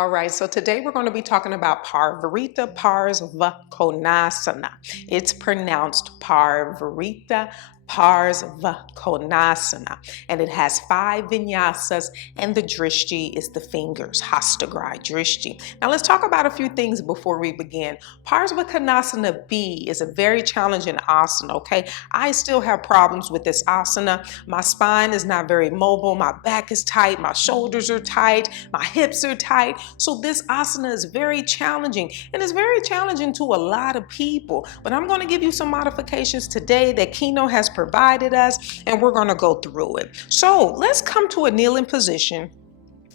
All right, so today we're going to be talking about Parivrtta Parsvakonasana. It's pronounced Parivrtta Parsvakonasana, and it has 5 vinyasas, and the Drishti is the fingers, Hastagrai, Drishti. Now let's talk about a few things before we begin. Pars-vah-ko-NAHS-anna B is a very challenging asana, okay? I still have problems with this asana. My spine is not very mobile, my back is tight, my shoulders are tight, my hips are tight. So this asana is very challenging, and it's very challenging to a lot of people. But I'm going to give you some modifications today that Kino has provided us, and we're going to go through it. So let's come to a kneeling position.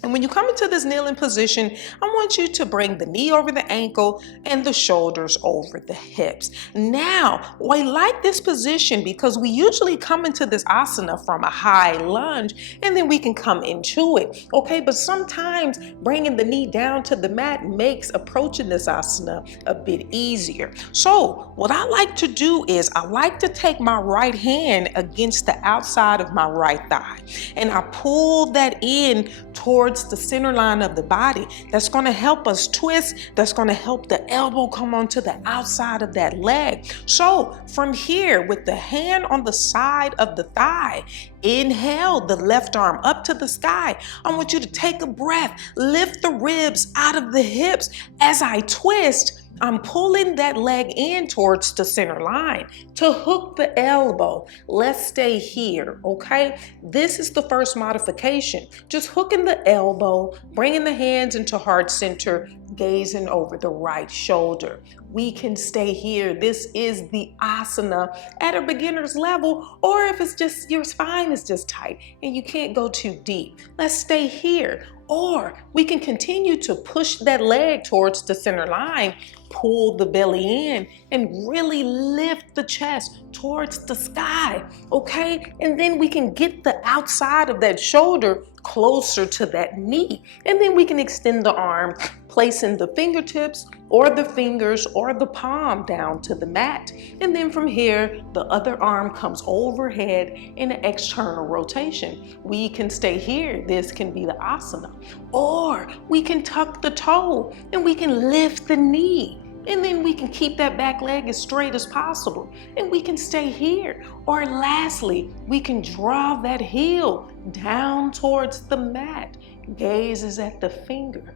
And when you come into this kneeling position, I want you to bring the knee over the ankle and the shoulders over the hips. Now, I like this position because we usually come into this asana from a high lunge and then we can come into it, okay? But sometimes bringing the knee down to the mat makes approaching this asana a bit easier. So what I like to do is I like to take my right hand against the outside of my right thigh and I pull that in towards the center line of the body. That's going to help us twist. That's going to help the elbow come onto the outside of that leg. So from here, with the hand on the side of the thigh, inhale the left arm up to the sky. I want you to take a breath, lift the ribs out of the hips. As I twist, I'm pulling that leg in towards the center line to hook the elbow. Let's stay here, okay? This is the first modification. Just hooking the elbow, bringing the hands into heart center, gazing over the right shoulder. We can stay here. This is the asana at a beginner's level, or if it's just your spine is just tight and you can't go too deep. Let's stay here. Or we can continue to push that leg towards the center line, pull the belly in, and really lift the chest towards the sky, okay? And then we can get the outside of that shoulder closer to that knee. And then we can extend the arm, placing the fingertips or the fingers or the palm down to the mat. And then from here, the other arm comes overhead in an external rotation. We can stay here. This can be the asana. Or we can tuck the toe and we can lift the knee. And then we can keep that back leg as straight as possible. And we can stay here. Or lastly, we can draw that heel down towards the mat. Gazes at the fingers.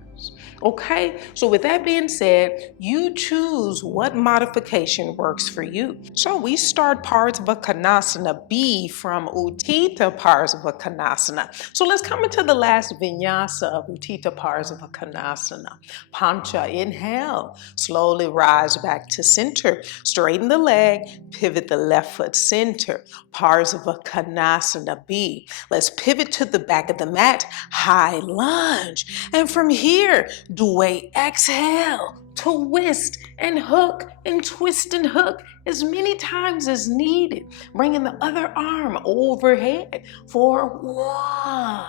Okay, so with that being said, you choose what modification works for you. So we start Parivrtta B from Utthita Parsvakonasana. So let's come into the last vinyasa of Utthita Parsvakonasana. Panca Inhale, slowly rise back to center. Straighten the leg, pivot the left foot center. Parsvakonasana B. Let's pivot to the back of the mat, high lunge. And from here, do a exhale, twist and hook and twist and hook as many times as needed. Bringing the other arm overhead for 1.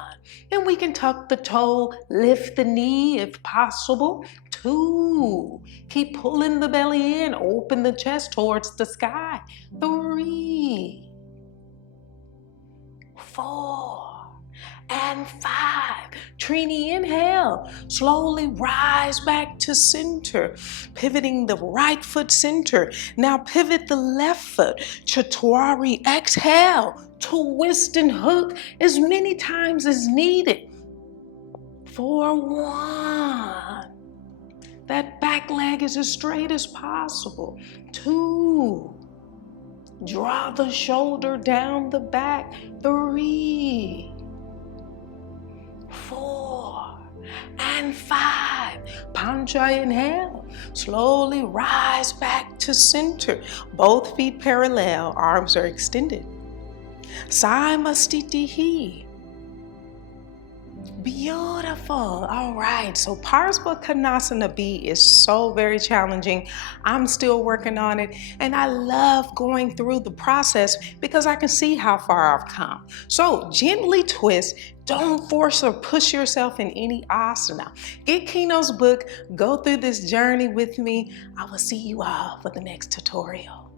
And we can tuck the toe, lift the knee if possible. 2. Keep pulling the belly in, open the chest towards the sky. 3. 4. And 5. Trini Inhale. Slowly rise back to center. Pivoting the right foot center. Now pivot the left foot. Catvari. Exhale. Twist and hook as many times as needed. For 1. That back leg is as straight as possible. 2. Draw the shoulder down the back. 3. 4 and 5. Panca Inhale. Slowly rise back to center. Both feet parallel. Arms are extended. Samastitihi. Beautiful. All right. So Pars-vah-ko-NAHS-anna B is so very challenging. I'm still working on it. And I love going through the process because I can see how far I've come. So gently twist. Don't force or push yourself in any asana. Get Kino's book. Go through this journey with me. I will see you all for the next tutorial.